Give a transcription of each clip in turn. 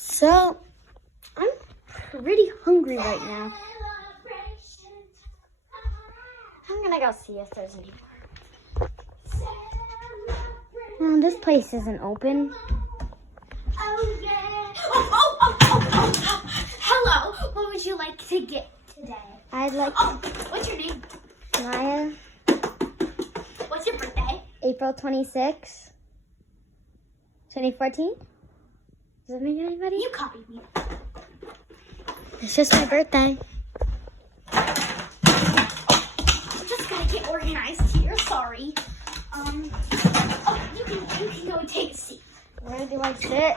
So, I'm pretty hungry right now. I'm gonna go see if there's any more. This place isn't open. Oh, yeah. Hello. What would you like to get today? I'd like What's your name? Maya, What's your birthday? April 26, 2014. Does that mean anybody? You copied me. It's just my birthday. Just gotta get organized here. Sorry. You can go and take a seat. Where do I sit?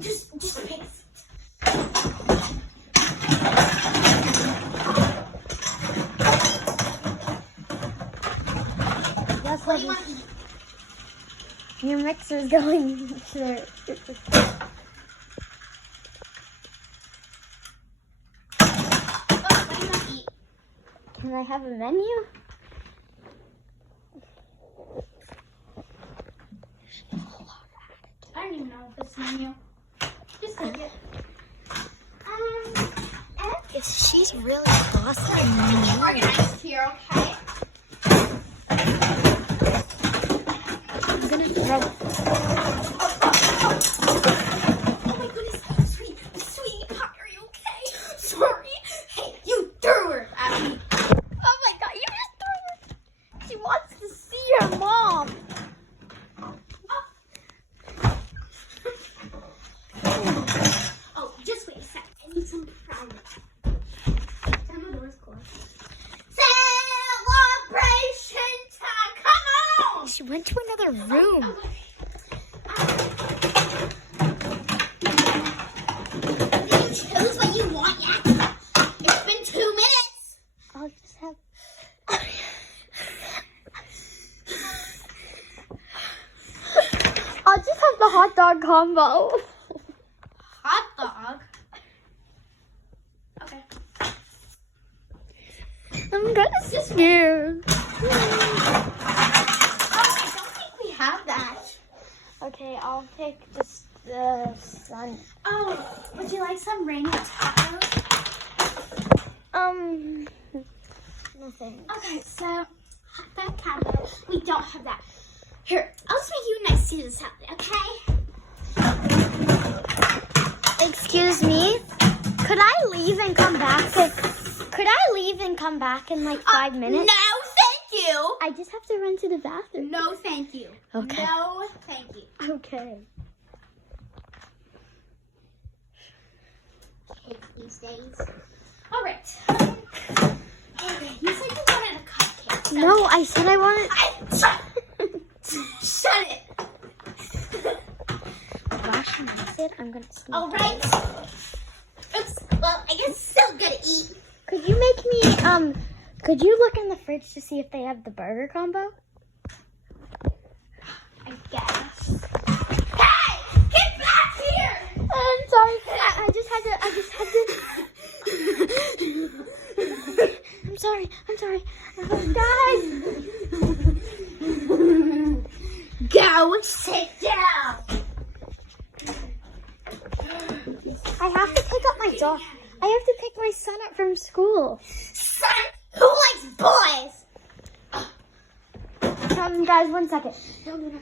Just pick a seat. That's What what do you want to eat? your mixer's going to. What do you want to eat? Can I have a menu? I don't even know if it's menu. Just take it. She's really bossy. Organized here, okay? I'm gonna throw. Oh my goodness, sweetie pie, are you okay? Sorry. Hey, you threw her at me. Oh my god, you just threw her. She wants to see her mom. Oh, just wait a sec. I need some private. My door's closed. Celebration time! Come on! She went to another room. Did you choose what you want yet? It's been 2 minutes. I'll just have. I'll just have the hot dog combo. Hot dog? Okay. I'm kind of scared. Oh, I don't think we have that. Okay, I'll pick just the sun. Oh, would you like some rainy tacos? Nothing. Okay, so hot dog combo. We don't have that. Here, I'll just make you a nice Caesar salad, okay? Excuse me? Could I leave and come back? Could I leave and come back in like 5 minutes? No, thank you. I just have to run to the bathroom. No, thank you. Okay. No, thank you. Okay. Cake these days. All right. Okay, you said you wanted a cupcake. So No, I said I wanted. Shut it. Gosh, I said I'm gonna sleep. All right. Oops. Well, I guess still gonna eat. Could you make me Could you look in the fridge to see if they have the burger combo? I guess. Hey, get back here! I'm sorry. I just had to. I'm sorry. Guys. Go sit down. I have to pick up my dog. I have to pick my son up from school. Son, who likes boys? Guys, 1 second. No.